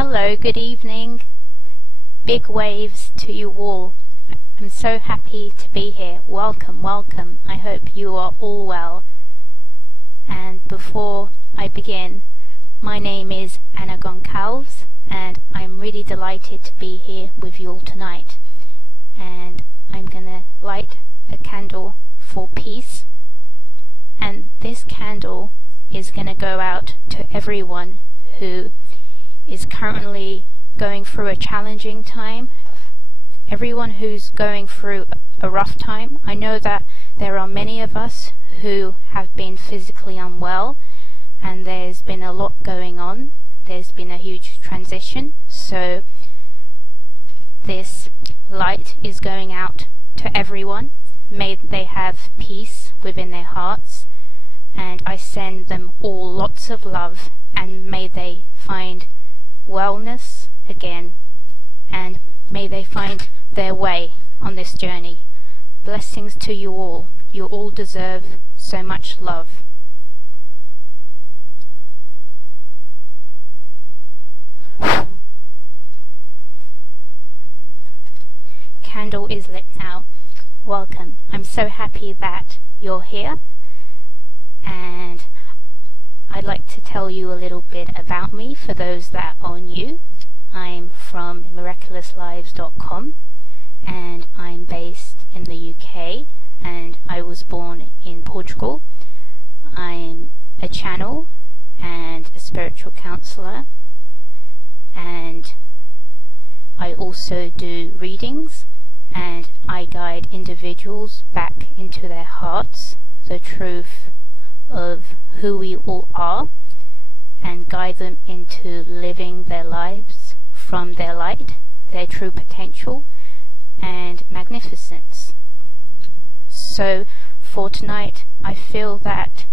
Hello, good evening. Big waves to you all. I'm so happy to be here. Welcome, welcome. I hope you are all well. And before I begin, my name is Goncalves, and I'm really delighted to be here with you all tonight. And I'm gonna light a candle for peace. And this candle is gonna go out to everyone who is currently going through a challenging time, everyone who's going through a rough time. I know that there are many of us who have been physically unwell, and there's been a lot going on. There's been a huge transition, so this light is going out to everyone. May they have peace within their hearts, and I send them all lots of love, and may they find wellness again, and may they find their way on this journey. Blessings to you all. You all deserve so much love. Candle is lit now. Welcome. I'm so happy that you're here, and I'd like to tell you a little bit about me for those that are new. I'm from miraculouslives.com, and I'm based in the UK, and I was born in Portugal. I'm a channel and a spiritual counselor, and I also do readings, and I guide individuals back into their hearts, the truth of who we all are, and guide them into living their lives from their light, their true potential and magnificence. So for tonight, I feel that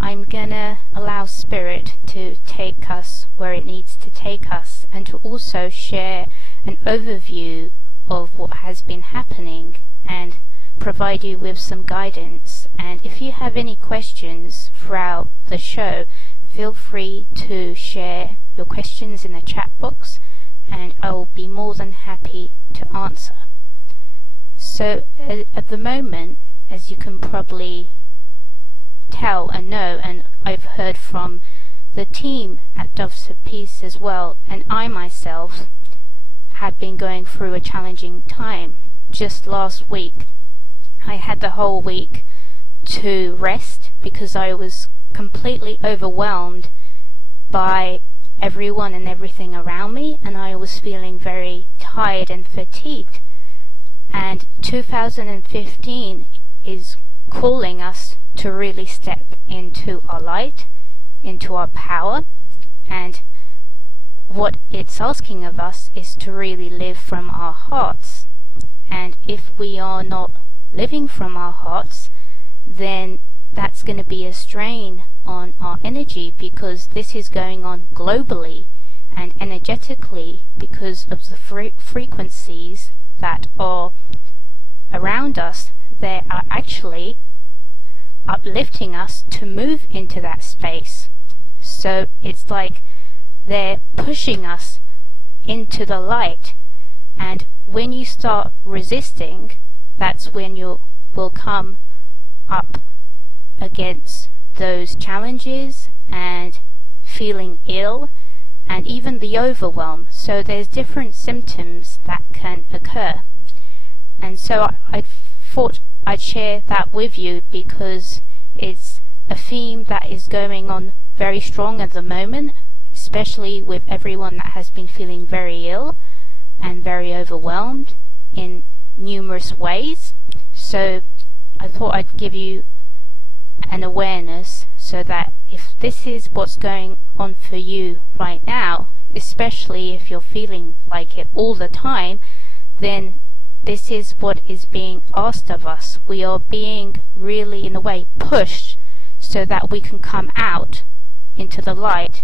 I'm gonna allow Spirit to take us where it needs to take us, and to also share an overview of what has been happening and provide you with some guidance. And if you have any questions throughout the show, feel free to share your questions in the chat box, and I will be more than happy to answer. So at the moment, as you can probably tell and know, and I've heard from the team at Doves of Peace as well, and I myself have been going through a challenging time. Just last week I had the whole week to rest because I was completely overwhelmed by everyone and everything around me, and I was feeling very tired and fatigued. And 2015 is calling us to really step into our light, into our power, and what it's asking of us is to really live from our hearts. And if we are not living from our hearts, then that's going to be a strain on our energy, because this is going on globally and energetically because of the frequencies that are around us. They are actually uplifting us to move into that space. So it's like they're pushing us into the light, and when you start resisting, that's when you will come up against those challenges and feeling ill and even the overwhelm. So there's different symptoms that can occur, and so I thought I'd share that with you because it's a theme that is going on very strong at the moment, especially with everyone that has been feeling very ill and very overwhelmed in numerous ways. So I thought I'd give you an awareness so that if this is what's going on for you right now, especially if you're feeling like it all the time, then this is what is being asked of us. We are being really, in a way, pushed so that we can come out into the light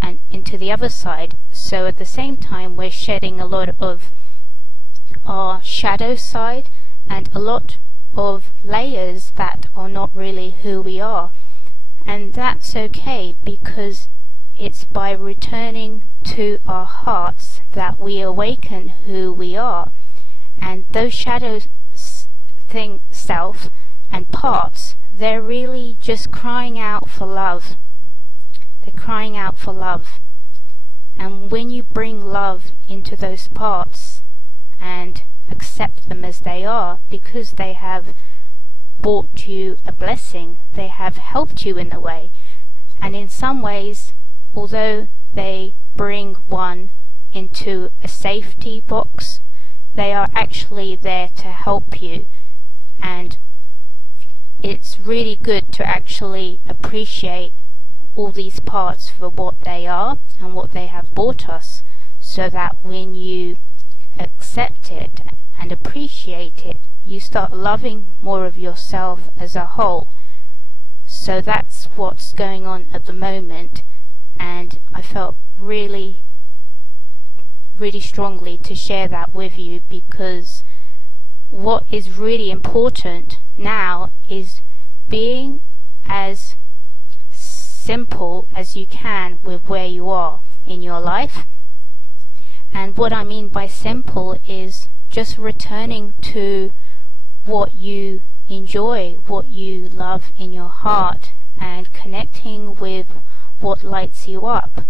and into the other side. So at the same time, we're shedding a lot of our shadow side and a lot of layers that are not really who we are. And that's okay, because it's by returning to our hearts that we awaken who we are. And those shadows, self and parts, they're really just crying out for love. They're crying out for love. And when you bring love into those parts and accept them as they are, because they have brought you a blessing, they have helped you in a way, and in some ways, although they bring one into a safety box, they are actually there to help you. And it's really good to actually appreciate all these parts for what they are and what they have brought us, so that when you accept it and appreciate it, you start loving more of yourself as a whole. So that's what's going on at the moment, and I felt really strongly to share that with you, because what is really important now is being as simple as you can with where you are in your life. And what I mean by simple is just returning to what you enjoy, what you love in your heart, and connecting with what lights you up.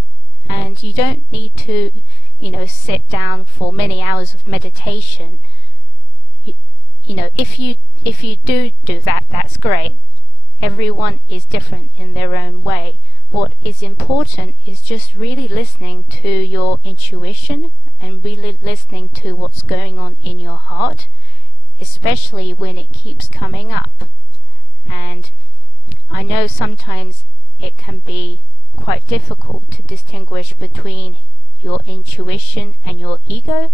And you don't need to, sit down for many hours of meditation. If you do that, that's great. Everyone is different in their own way. What is important is just really listening to your intuition and really listening to what's going on in your heart, especially when it keeps coming up. And I know sometimes it can be quite difficult to distinguish between your intuition and your ego,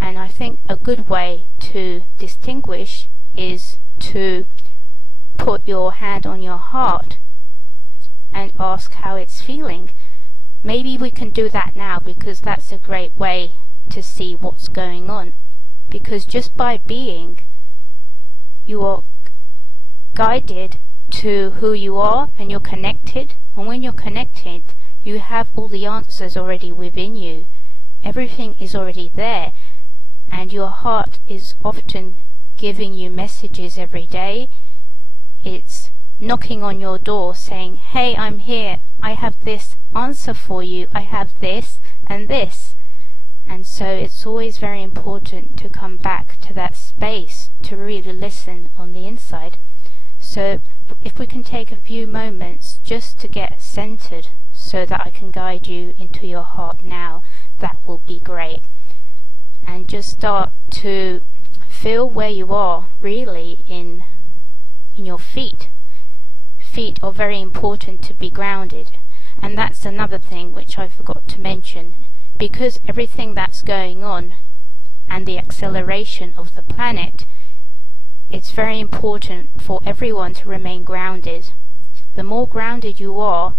and I think a good way to distinguish is to put your hand on your heart and ask how it's feeling. Maybe we can do that now, because that's a great way to see what's going on, because just by being, you are guided to who you are, and you're connected. And when you're connected, you have all the answers already within you. Everything is already there, and your heart is often giving you messages every day. It's knocking on your door saying, hey, I'm here, I have this answer for you, I have this and this. And so it's always very important to come back to that space to really listen on the inside. So if we can take a few moments just to get centered so that I can guide you into your heart now, that will be great. And just start to feel where you are really in your feet. Feet are very important to be grounded, and that's another thing which I forgot to mention, because everything that's going on and the acceleration of the planet, it's very important for everyone to remain grounded. The more grounded you are,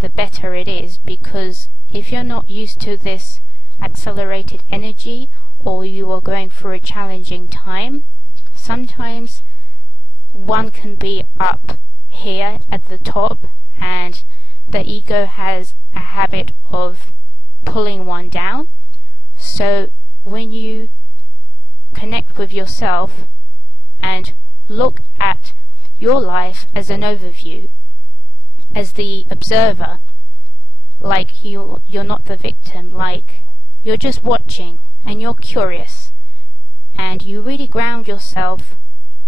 the better it is, because if you're not used to this accelerated energy, or you are going through a challenging time, sometimes one can be up here at the top, and the ego has a habit of pulling one down. So when you connect with yourself and look at your life as an overview, as the observer, like you're not the victim, like you're just watching and you're curious, and you really ground yourself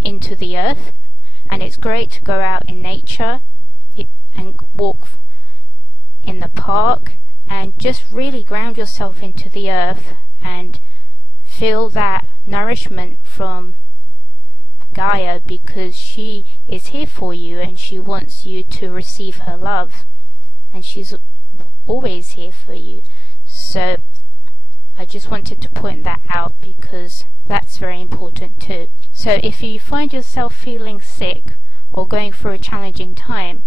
into the earth. And it's great to go out in nature and walk in the park and just really ground yourself into the earth and feel that nourishment from Gaia, because she is here for you and she wants you to receive her love, and she's always here for you. So I just wanted to point that out, because that's very important too. So if you find yourself feeling sick or going through a challenging time,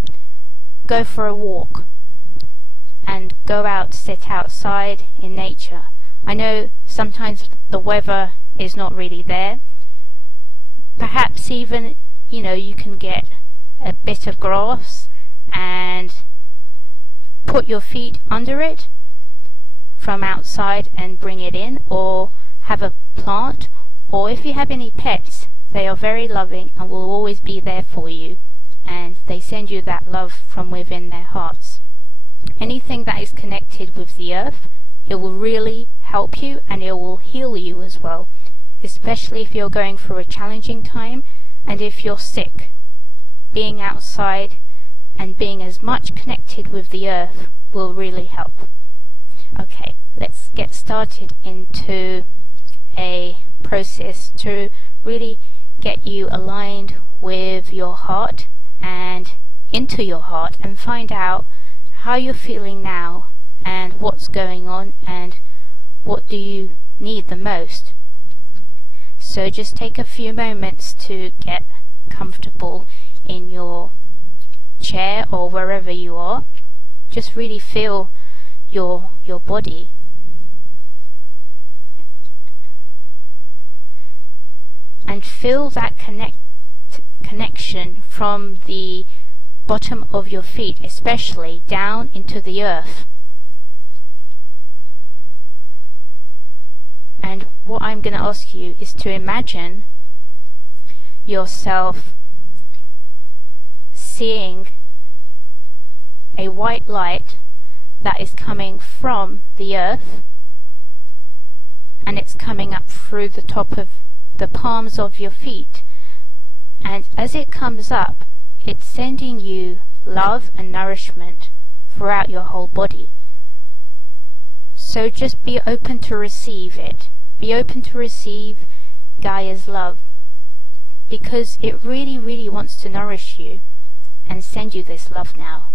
go for a walk and go out, sit outside in nature. I know sometimes the weather is not really there. Perhaps even, you can get a bit of grass and put your feet under it from outside and bring it in, or have a plant, or if you have any pets, they are very loving and will always be there for you, and they send you that love from within their hearts. Anything that is connected with the earth, it will really help you, and it will heal you as well, especially if you're going through a challenging time and if you're sick. Being outside and being as much connected with the earth will really help. Okay, let's get started into a process to really get you aligned with your heart and into your heart, and find out how you're feeling now and what's going on and what do you need the most. So just take a few moments to get comfortable in your chair or wherever you are. Just really feel your body. And feel that connection from the bottom of your feet, especially down into the earth. And what I'm going to ask you is to imagine yourself seeing a white light that is coming from the earth, and it's coming up through the top of the palms of your feet, and as it comes up, it's sending you love and nourishment throughout your whole body. So just be open to receive it. Be open to receive Gaia's love, because it really, really wants to nourish you and send you this love now.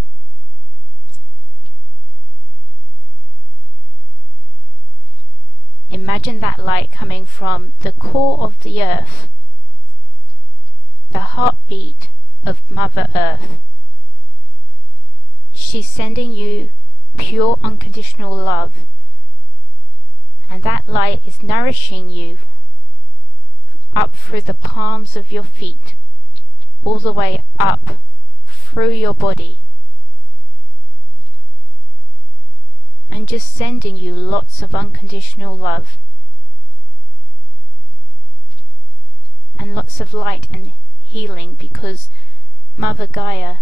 Imagine that light coming from the core of the earth, the heartbeat of Mother Earth. She's sending you pure unconditional love, and that light is nourishing you up through the palms of your feet, all the way up through your body, and just sending you lots of unconditional love and lots of light and healing, because Mother Gaia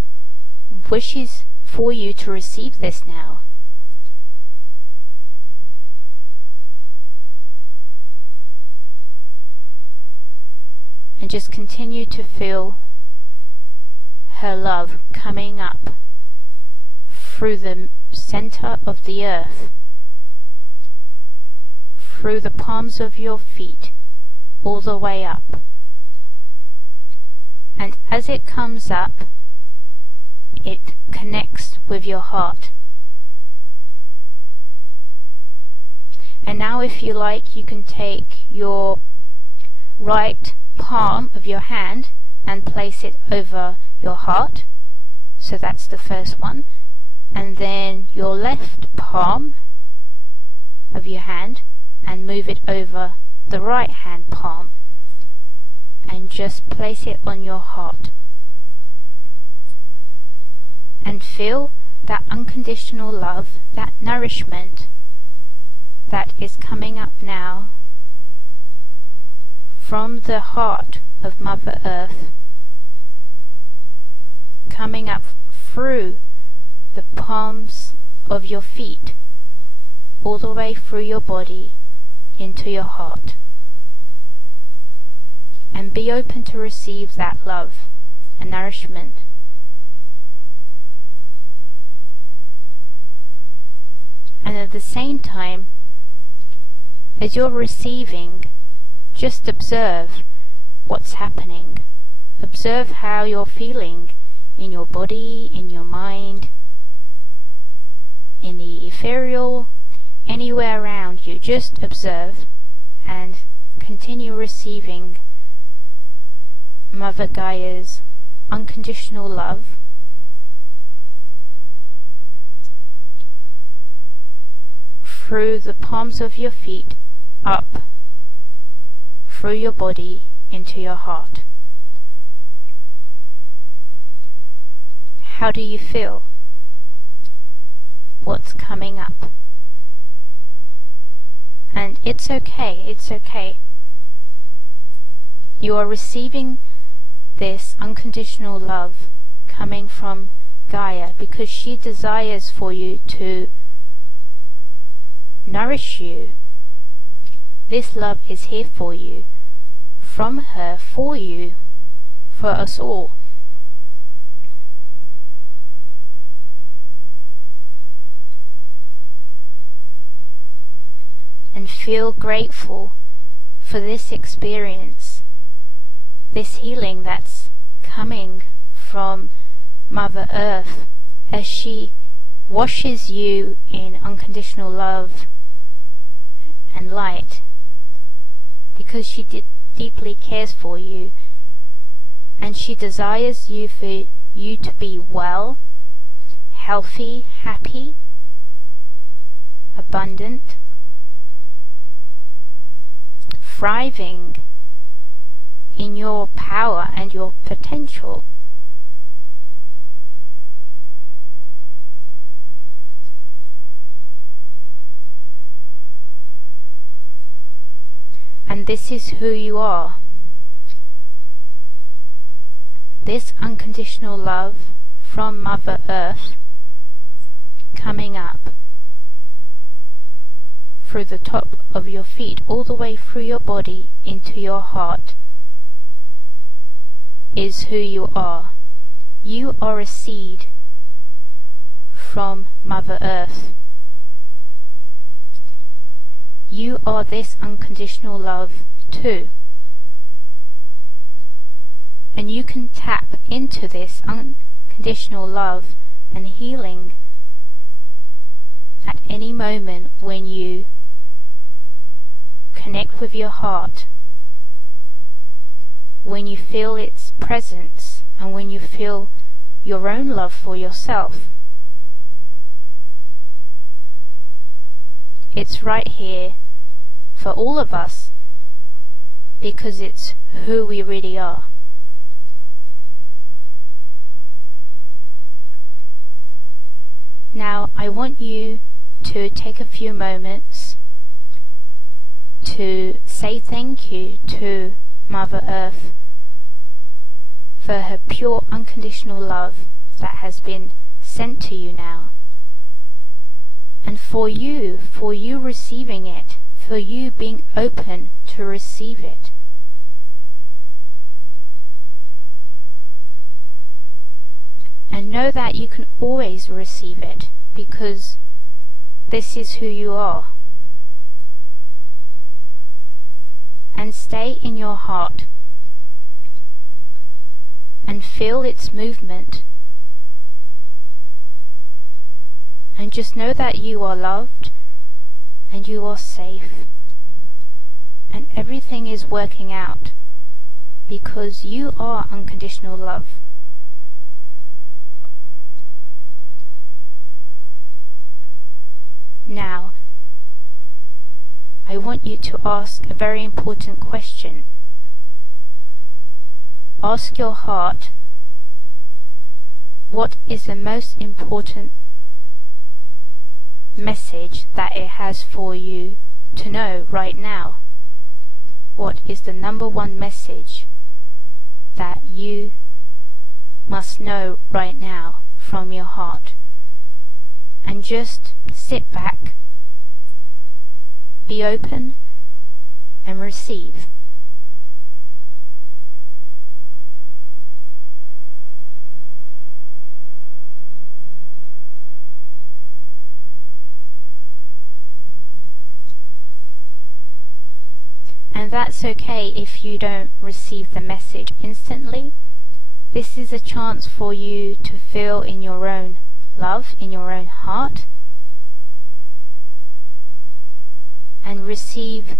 wishes for you to receive this now. And just continue to feel her love coming up through the center of the earth, through the palms of your feet, all the way up. And as it comes up, it connects with your heart. And now, if you like, you can take your right palm of your hand and place it over your heart. So that's the first one. And then your left palm of your hand and move it over the right hand palm, and just place it on your heart, and feel that unconditional love, that nourishment that is coming up now from the heart of Mother Earth, coming up through the palms of your feet, all the way through your body into your heart. And be open to receive that love and nourishment. And at the same time, as you're receiving, just observe what's happening. Observe how you're feeling in your body, in your mind, in the ethereal, anywhere around you. Just observe and continue receiving Mother Gaia's unconditional love, through the palms of your feet, up through your body into your heart. How do you feel? what's coming up. And it's okay, it's okay. You are receiving this unconditional love coming from Gaia because she desires for you to nourish you. This love is here for you, from her, for you, for us all. And feel grateful for this experience, this healing that's coming from Mother Earth as she washes you in unconditional love and light, because she deeply cares for you, and she desires you for you to be well, healthy, happy, abundant, thriving in your power and your potential. And this is who you are. This unconditional love from Mother Earth coming up through the top of your feet, all the way through your body into your heart, is who you are. You are a seed from Mother Earth. You are this unconditional love too. And you can tap into this unconditional love and healing at any moment when you connect with your heart, when you feel its presence, and when you feel your own love for yourself. It's right here for all of us, because it's who we really are. Now I want you to take a few moments to say thank you to Mother Earth for her pure unconditional love that has been sent to you now, and for you receiving it, for you being open to receive it. And know that you can always receive it, because this is who you are. And stay in your heart and feel its movement, and just know that you are loved and you are safe, and everything is working out because you are unconditional love. Now, I want you to ask a very important question. Ask your heart, what is the most important message that it has for you to know right now? What is the number one message that you must know right now from your heart? And just sit back, be open, and receive. And that's okay if you don't receive the message instantly. This is a chance for you to feel in your own love, in your own heart, and receive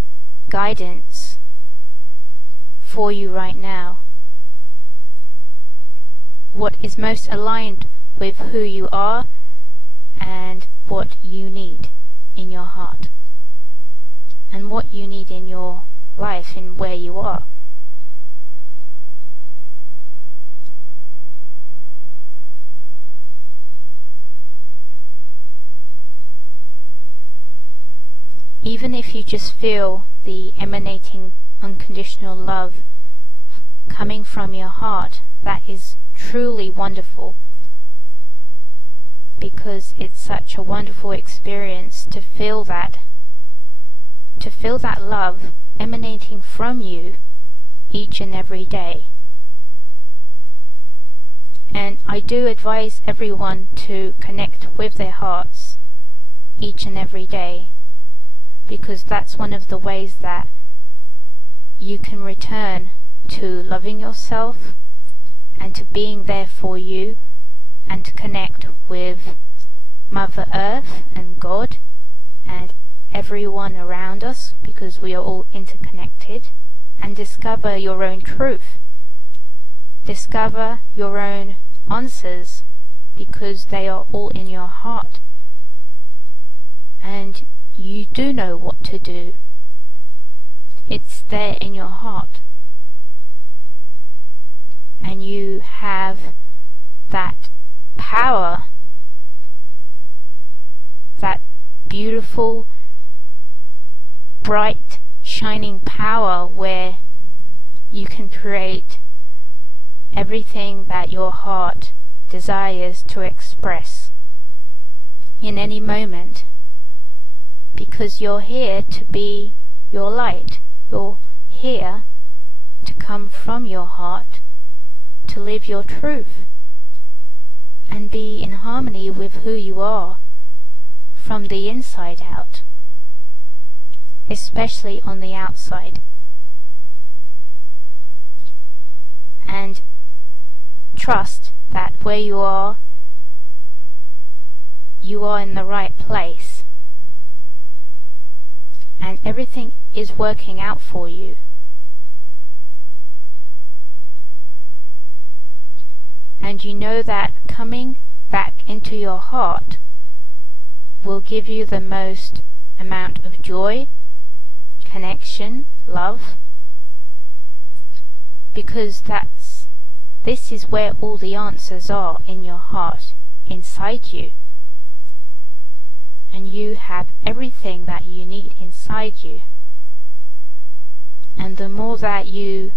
guidance for you right now. What is most aligned with who you are and what you need in your heart, and what you need in your life and where you are. even if you just feel the emanating unconditional love coming from your heart, that is truly wonderful, because it's such a wonderful experience to feel that love emanating from you each and every day. And I do advise everyone to connect with their hearts each and every day, because that's one of the ways that you can return to loving yourself and to being there for you, and to connect with Mother Earth and God and everyone around us, because we are all interconnected, and discover your own truth. Discover your own answers, because they are all in your heart, and you do know what to do. It's there in your heart, and you have that power, that beautiful, bright, shining power where you can create everything that your heart desires to express in any moment, because you're here to be your light. You're here to come from your heart, to live your truth and be in harmony with who you are from the inside out, especially on the outside. And trust that where you are in the right place, and everything is working out for you. And you know that coming back into your heart will give you the most amount of joy, connection, love, because this is where all the answers are, in your heart, inside you. And you have everything that you need inside you. And the more that you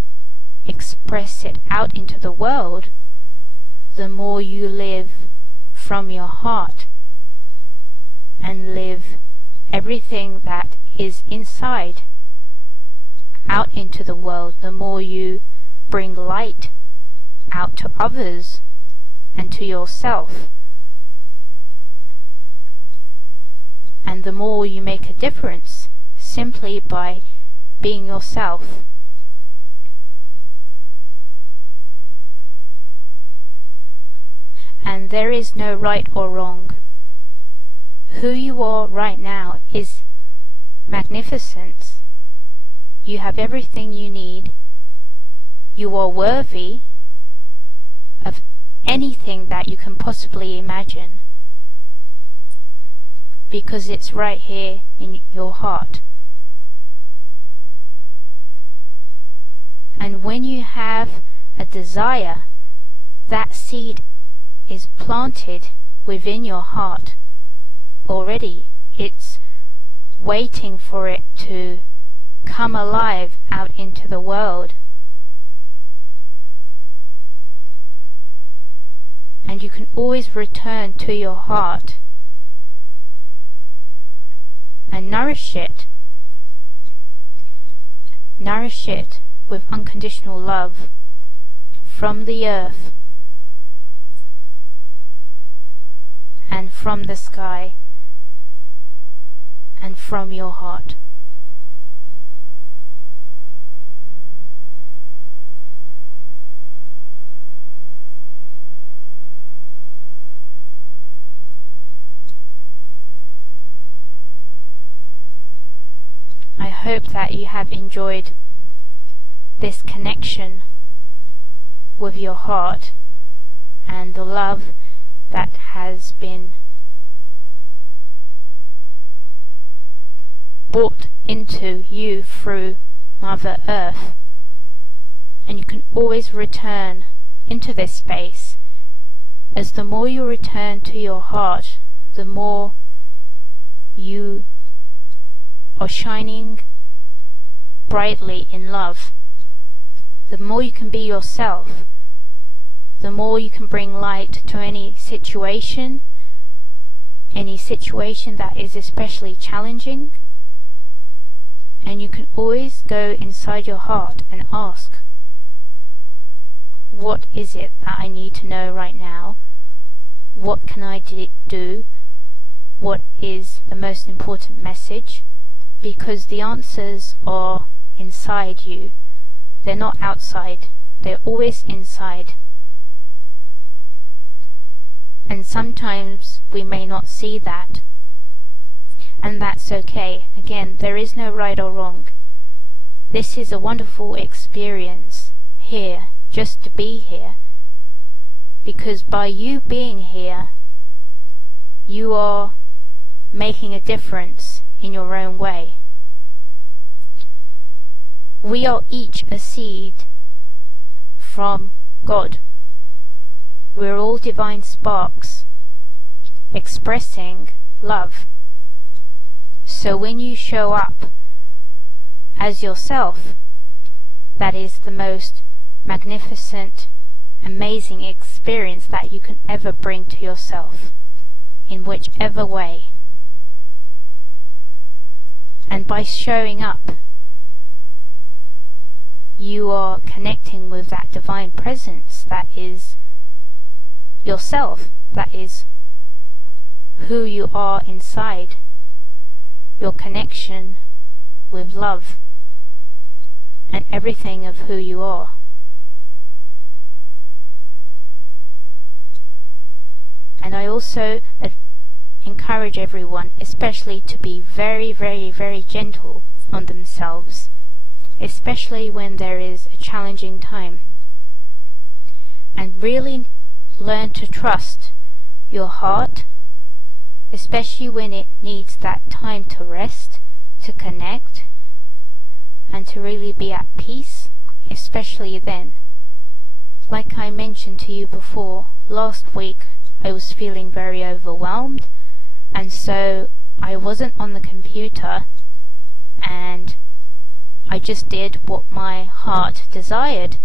express it out into the world, the more you live from your heart and live everything that is inside out into the world, the more you bring light out to others and to yourself. And the more you make a difference simply by being yourself. And there is no right or wrong. Who you are right now is magnificent. You have everything you need. You are worthy of anything that you can possibly imagine, because it's right here in your heart. And when you have a desire, that seed is planted within your heart already. It's waiting for it to come alive out into the world. And you can always return to your heart and nourish it with unconditional love from the earth and from the sky and from your heart. I hope that you have enjoyed this connection with your heart and the love that has been brought into you through Mother Earth. And you can always return into this space, as the more you return to your heart, the more you are shining brightly in love. The more you can be yourself, the more you can bring light to any situation that is especially challenging. And you can always go inside your heart and ask, what is it that I need to know right now? What can I do? What is the most important message? Because the answers are inside you. They're not outside. They're always inside. And sometimes we may not see that. And that's okay. Again, there is no right or wrong. This is a wonderful experience here, just to be here. Because by you being here, you are making a difference in your own way. We are each a seed from God. We're all divine sparks expressing love. So when you show up as yourself, that is the most magnificent, amazing experience that you can ever bring to yourself, in whichever way. And by showing up, you are connecting with that divine presence that is yourself, that is who you are inside, your connection with love and everything of who you are. And I also encourage everyone, especially to be very, very, very gentle on themselves, especially when there is a challenging time, and really learn to trust your heart, especially when it needs that time to rest, to connect, and to really be at peace, especially then. Like I mentioned to you before, last week I was feeling very overwhelmed, and so I wasn't on the computer, and I just did what my heart desired,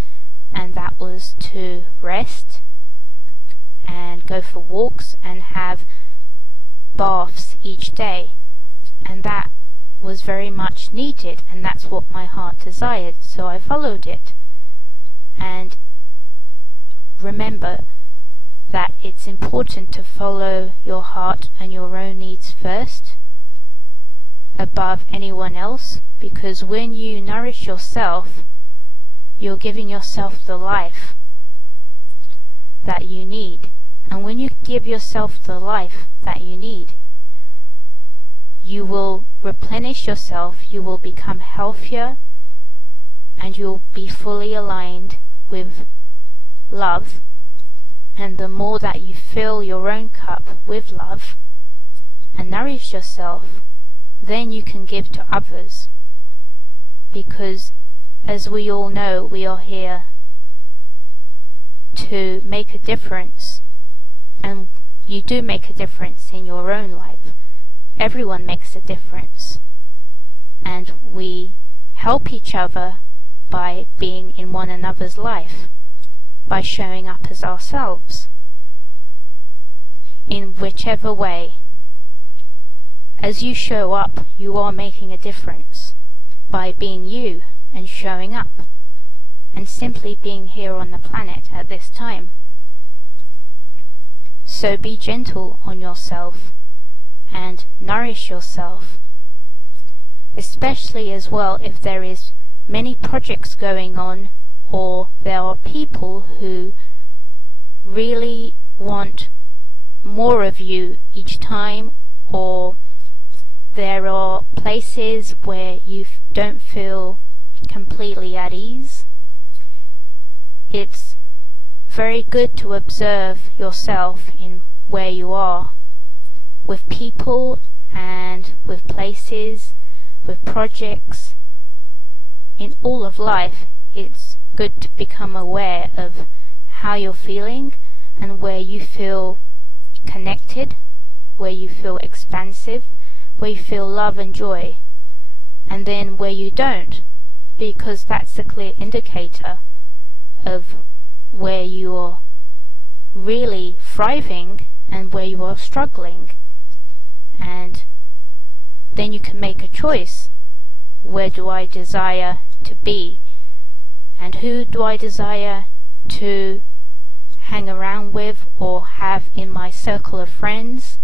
and that was to rest and go for walks and have baths each day. And that was very much needed, and that's what my heart desired, so I followed it. And remember that it's important to follow your heart and your own needs first above anyone else, because when you nourish yourself, you're giving yourself the life that you need. And when you give yourself the life that you need, you will replenish yourself, you will become healthier, and you'll be fully aligned with love. And the more that you fill your own cup with love and nourish yourself, then you can give to others. Because as we all know, we are here to make a difference, and you do make a difference in your own life. Everyone makes a difference, and we help each other by being in one another's life, by showing up as ourselves in whichever way. As you show up, you are making a difference by being you and showing up and simply being here on the planet at this time. So be gentle on yourself and nourish yourself, especially as well if there is many projects going on, or there are people who really want more of you each time, or there are places where you don't feel completely at ease. It's very good to observe yourself in where you are, with people and with places, with projects. In all of life, it's good to become aware of how you're feeling and where you feel connected, where you feel expansive, where you feel love and joy. and then where you don't, because that's a clear indicator of where you're really thriving and where you are struggling. And then you can make a choice. Where do I desire to be? And who do I desire to hang around with or have in my circle of friends?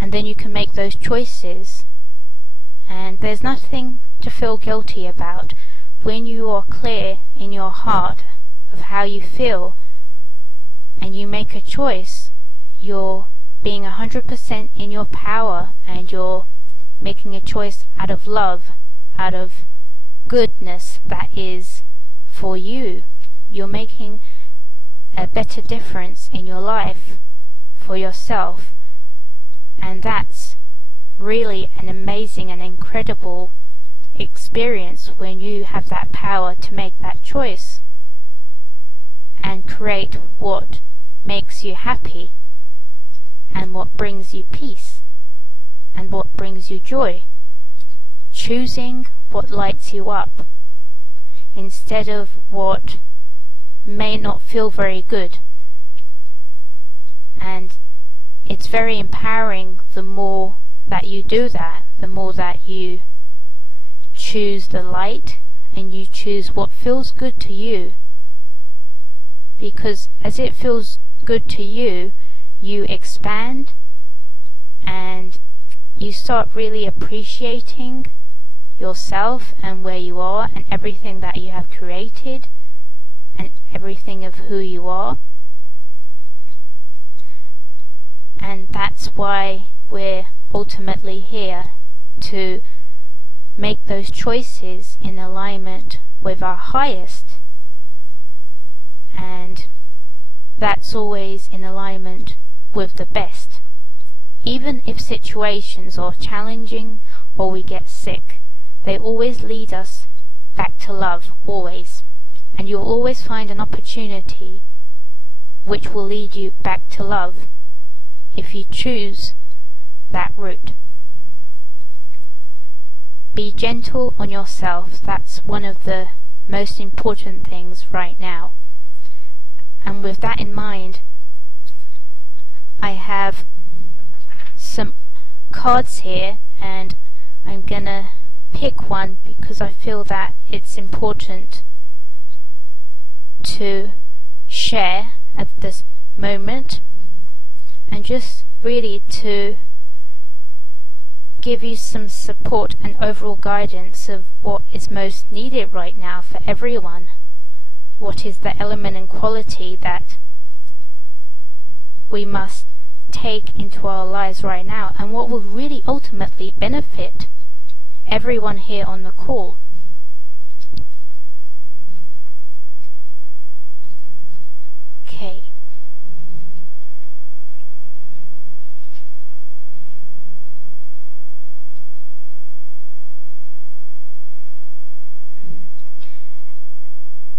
And then you can make those choices. And there's nothing to feel guilty about. When you are clear in your heart of how you feel and you make a choice, you're being 100% in your power, and you're making a choice out of love, out of goodness that is for you. You're making a better difference in your life for yourself, and that's really an amazing and incredible experience when you have that power to make that choice and create what makes you happy and what brings you peace and what brings you joy. Choosing what lights you up instead of what may not feel very good. And it's very empowering. The more that you do that, the more that you choose the light and you choose what feels good to you, because as it feels good to you, you expand and you start really appreciating yourself and where you are and everything that you have created and everything of who you are. And that's why we're ultimately here, to make those choices in alignment with our highest, and that's always in alignment with the best. Even if situations are challenging or we get sick, they always lead us back to love, always. And you'll always find an opportunity which will lead you back to love if you choose that route. Be gentle on yourself. That's one of the most important things right now. And with that in mind, I have some cards here, and I'm gonna pick one because I feel that it's important to share at this moment, and just really to give you some support and overall guidance of what is most needed right now for everyone. What is the element and quality that we must take into our lives right now, and what will really ultimately benefit everyone here on the call. Okay.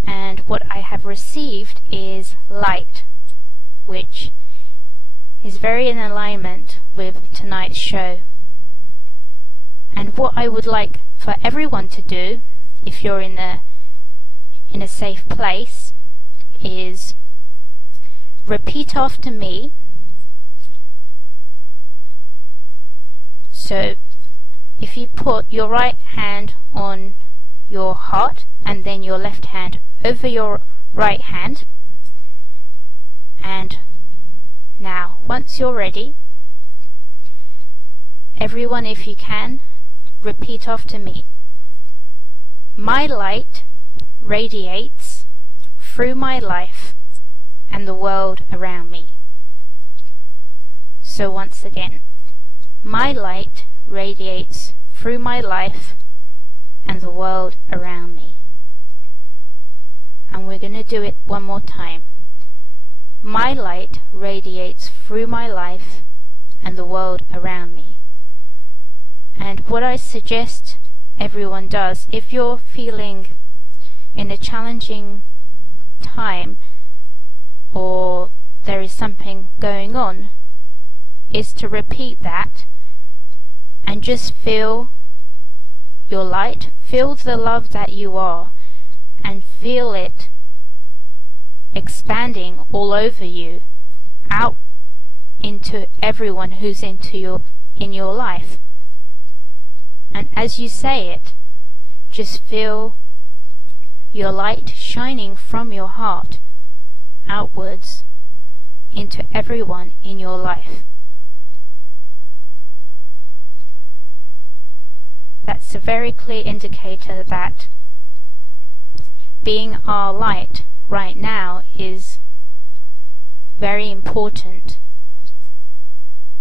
And what I have received is light, which is very in alignment with tonight's show. And what I would like for everyone to do, if you're in a safe place, is repeat after me. So if you put your right hand on your heart and then your left hand over your right hand, and now once you're ready, everyone, if you can, repeat after me. My light radiates through my life and the world around me. So once again, my light radiates through my life and the world around me. And we're going to do it one more time. My light radiates through my life and the world around me. And what I suggest everyone does, if you're feeling in a challenging time or there is something going on, is to repeat that and just feel your light, feel the love that you are, and feel it expanding all over you, out into everyone who's in your life. And as you say it, just feel your light shining from your heart outwards into everyone in your life. That's a very clear indicator that being our light right now is very important.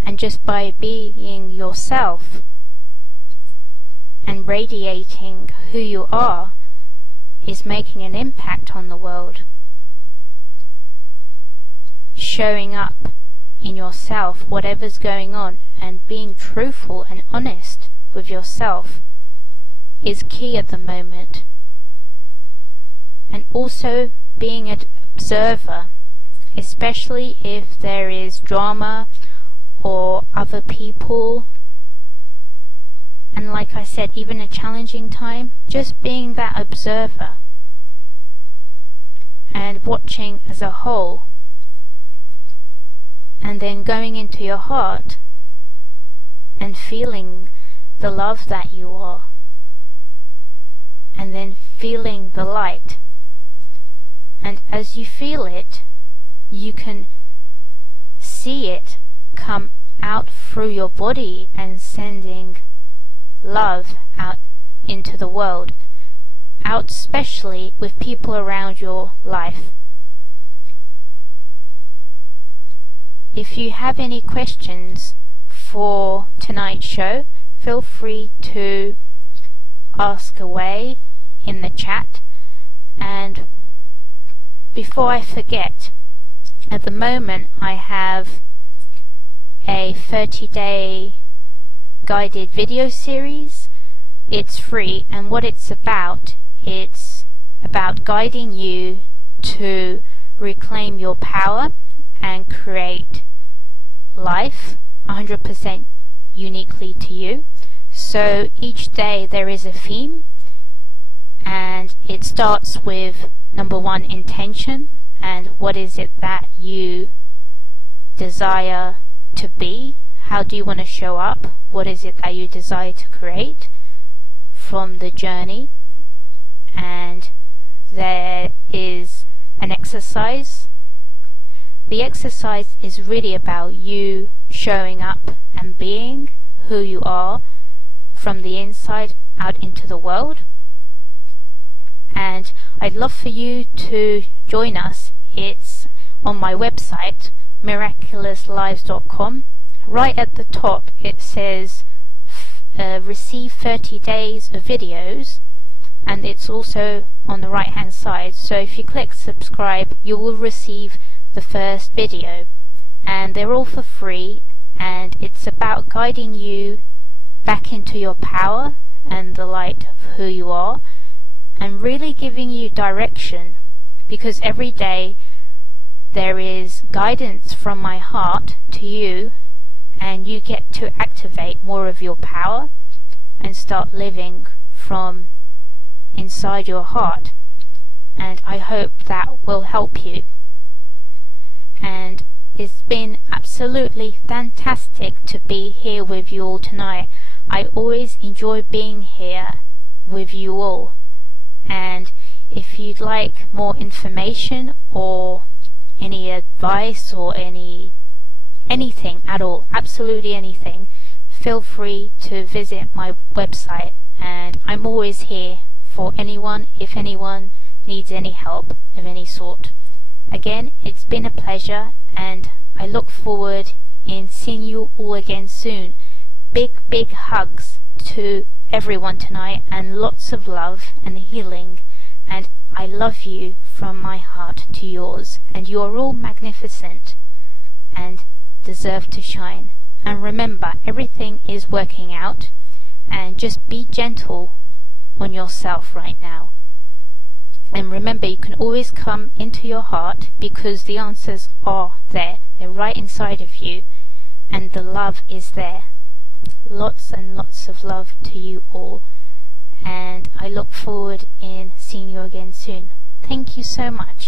And just by being yourself and radiating who you are is making an impact on the world. Showing up in yourself, whatever's going on, and being truthful and honest with yourself is key at the moment. And also being an observer, especially if there is drama or other people, and like I said, even a challenging time, just being that observer and watching as a whole, and then going into your heart and feeling the love that you are, and then feeling the light. And as you feel it, you can see it come out through your body and sending love out into the world, out especially with people around your life. If you have any questions for tonight's show, feel free to ask away in the chat. And before I forget, at the moment I have a 30-day guided video series. It's free, and what it's about guiding you to reclaim your power and create life 100% uniquely to you. So each day there is a theme, and it starts with number 1, intention, and what is it that you desire to be? How do you want to show up? What is it that you desire to create from the journey? And there is an exercise. The exercise is really about you showing up and being who you are from the inside out into the world. And I'd love for you to join us. It's on my website, miraculouslives.com. Right at the top it says receive 30 days of videos, and it's also on the right hand side. So if you click subscribe, you will receive the first video, and they're all for free, and it's about guiding you back into your power and the light of who you are, and really giving you direction, because every day there is guidance from my heart to you, and you get to activate more of your power and start living from inside your heart. And I hope that will help you. And it's been absolutely fantastic to be here with you all tonight. I always enjoy being here with you all. And if you'd like more information or any advice or anything at all, absolutely anything, feel free to visit my website, and I'm always here for anyone if anyone needs any help of any sort. Again, it's been a pleasure, and I look forward in seeing you all again soon. Big hugs to everyone tonight, and lots of love and healing, and I love you from my heart to yours, and you are all magnificent and deserve to shine. And remember, everything is working out, and just be gentle on yourself right now. And remember, you can always come into your heart, because the answers are there. They're right inside of you, and the love is there. Lots and lots of love to you all. and I look forward in seeing you again soon. Thank you so much.